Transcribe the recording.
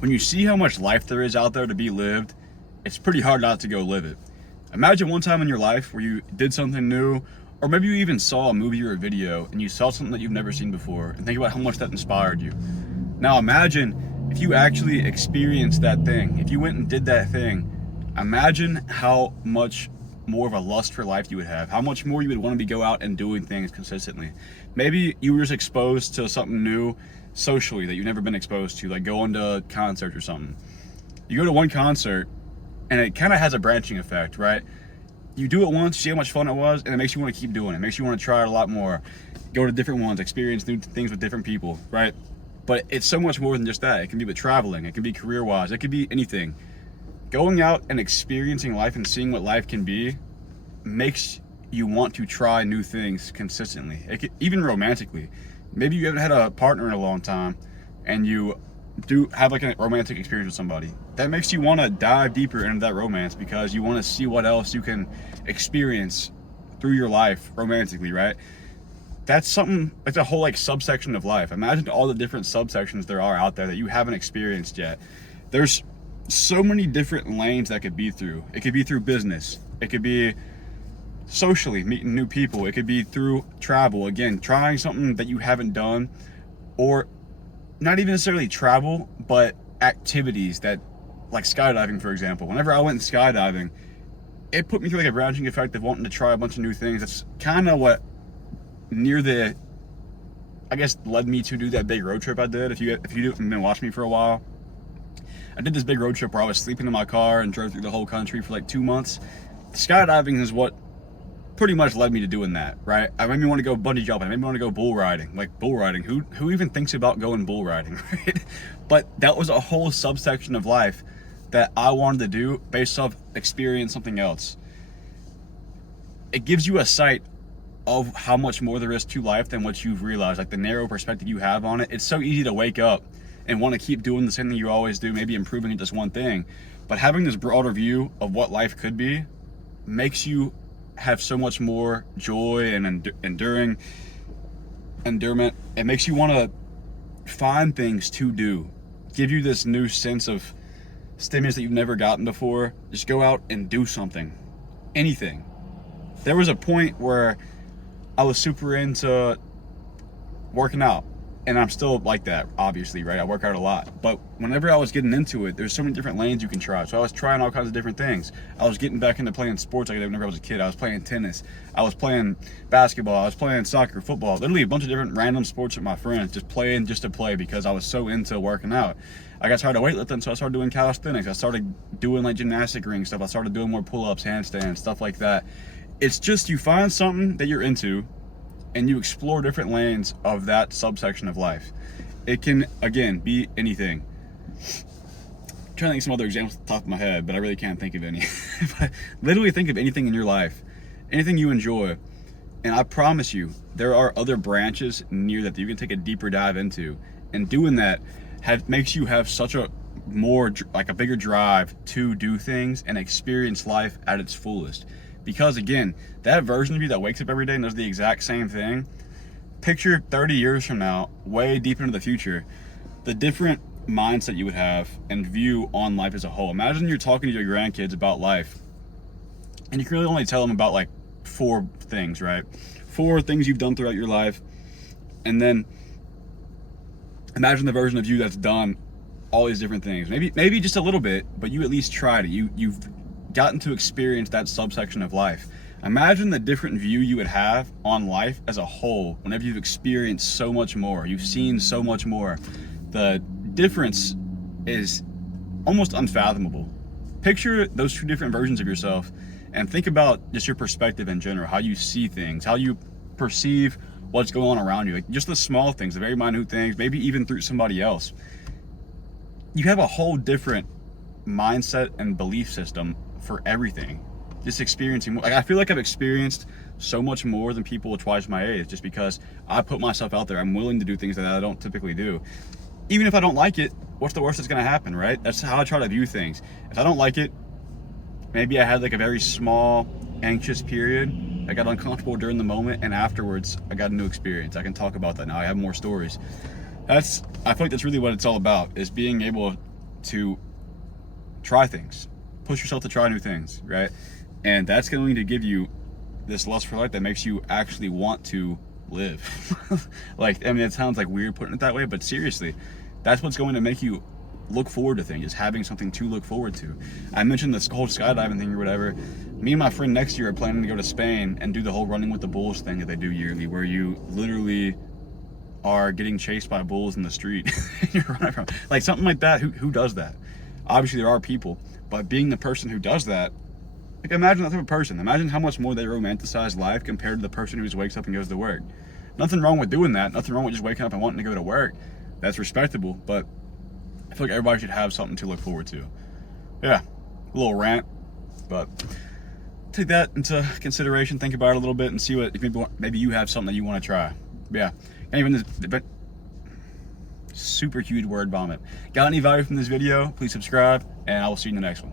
when you see how much life there is out there to be lived, it's pretty hard not to go live it. Imagine one time in your life where you did something new, or maybe you even saw a movie or a video and you saw something that you've never seen before, and think about how much that inspired you. Now imagine if you actually experienced that thing, if you went and did that thing, imagine how much more of a lust for life you would have, how much more you would want to be go out and doing things consistently. Maybe you were just exposed to something new socially that you've never been exposed to, like going to a concert or something. You go to one concert and it kind of has a branching effect, right? You do it once, see how much fun it was, and it makes you want to keep doing it. It makes you want to try it a lot more, go to different ones, experience new things with different people, right? But it's so much more than just that. It can be with traveling, it can be career-wise, it could be anything. Going out and experiencing life and seeing what life can be makes you want to try new things consistently. Even romantically. Maybe you haven't had a partner in a long time and you do have like a romantic experience with somebody. That makes you want to dive deeper into that romance because you want to see what else you can experience through your life romantically, right? That's something, it's a whole like subsection of life. Imagine all the different subsections there are out there that you haven't experienced yet. There's so many different lanes that could be through. It could be through business. It could be socially, meeting new people. It could be through travel. Again, trying something that you haven't done, or not even necessarily travel, but activities that, like skydiving, for example. Whenever I went skydiving, it put me through like a branching effect of wanting to try a bunch of new things. That's kind of what I guess led me to do that big road trip I did. If you haven't been watching me for a while, I did this big road trip where I was sleeping in my car and drove through the whole country for like 2 months. Skydiving is what pretty much led me to doing that, right? I made me want to go bungee jumping. I made me want to go bull riding. Like bull riding, who even thinks about going bull riding, right? But that was a whole subsection of life that I wanted to do based off experience something else. It gives you a sight of how much more there is to life than what you've realized, like the narrow perspective you have on it. It's so easy to wake up and want to keep doing the same thing you always do, maybe improving at just one thing. But having this broader view of what life could be makes you have so much more joy and endearment. It makes you want to find things to do, give you this new sense of stimulus that you've never gotten before. Just go out and do something, anything. There was a point where I was super into working out, and I'm still like that, obviously, right? I work out a lot, but whenever I was getting into it, there's so many different lanes you can try. So I was trying all kinds of different things. I was getting back into playing sports like I did whenever I was a kid. I was playing tennis, I was playing basketball, I was playing soccer, football, literally a bunch of different random sports with my friends, just playing just to play because I was so into working out. I got tired of weightlifting, so I started doing calisthenics. I started doing like gymnastic ring stuff. I started doing more pull-ups, handstands, stuff like that. It's just you find something that you're into and you explore different lanes of that subsection of life. It can, again, be anything. I'm trying to think of some other examples off the top of my head, but I really can't think of any. But literally think of anything in your life, anything you enjoy, and I promise you, there are other branches near that you can take a deeper dive into. And doing that makes you have such a bigger drive to do things and experience life at its fullest. Because again, that version of you that wakes up every day and does the exact same thing, picture 30 years from now, way deep into the future, the different mindset you would have and view on life as a whole. Imagine you're talking to your grandkids about life, and you can really only tell them about like 4 things, right? 4 things you've done throughout your life, and then imagine the version of you that's done all these different things. Maybe just a little bit, but you at least tried it. You've gotten to experience that subsection of life. Imagine the different view you would have on life as a whole whenever you've experienced so much more, you've seen so much more. The difference is almost unfathomable. Picture those 2 different versions of yourself and think about just your perspective in general, how you see things, how you perceive what's going on around you, like just the small things, the very minute things, maybe even through somebody else. You have a whole different mindset and belief system for everything. Just experiencing, like I feel like I've experienced so much more than people twice my age, just because I put myself out there. I'm willing to do things that I don't typically do. Even if I don't like it, what's the worst that's gonna happen, right? That's how I try to view things. If I don't like it, maybe I had like a very small, anxious period. I got uncomfortable during the moment, and afterwards I got a new experience. I can talk about that now. I have more stories. I feel like that's really what it's all about, is being able to try things, push yourself to try new things, right? And that's going to give you this lust for life that makes you actually want to live. Like, I mean, it sounds like weird putting it that way, but seriously, that's what's going to make you look forward to things, is having something to look forward to. I mentioned this whole skydiving thing or whatever. Me and my friend next year are planning to go to Spain and do the whole running with the bulls thing that they do yearly, where you literally are getting chased by bulls in the street. You're running from, like, something like that. Who does that? Obviously there are people, but being the person who does that, like, imagine that type of person. Imagine how much more they romanticize life compared to the person who just wakes up and goes to work. Nothing wrong with doing that. Nothing wrong with just waking up and wanting to go to work. That's respectable, but I feel like everybody should have something to look forward to. Yeah, a little rant, but take that into consideration. Think about it a little bit and see what, if maybe you have something that you want to try. Yeah, and even this, but super huge word vomit. Got any value from this video? Please subscribe, and I will see you in the next one.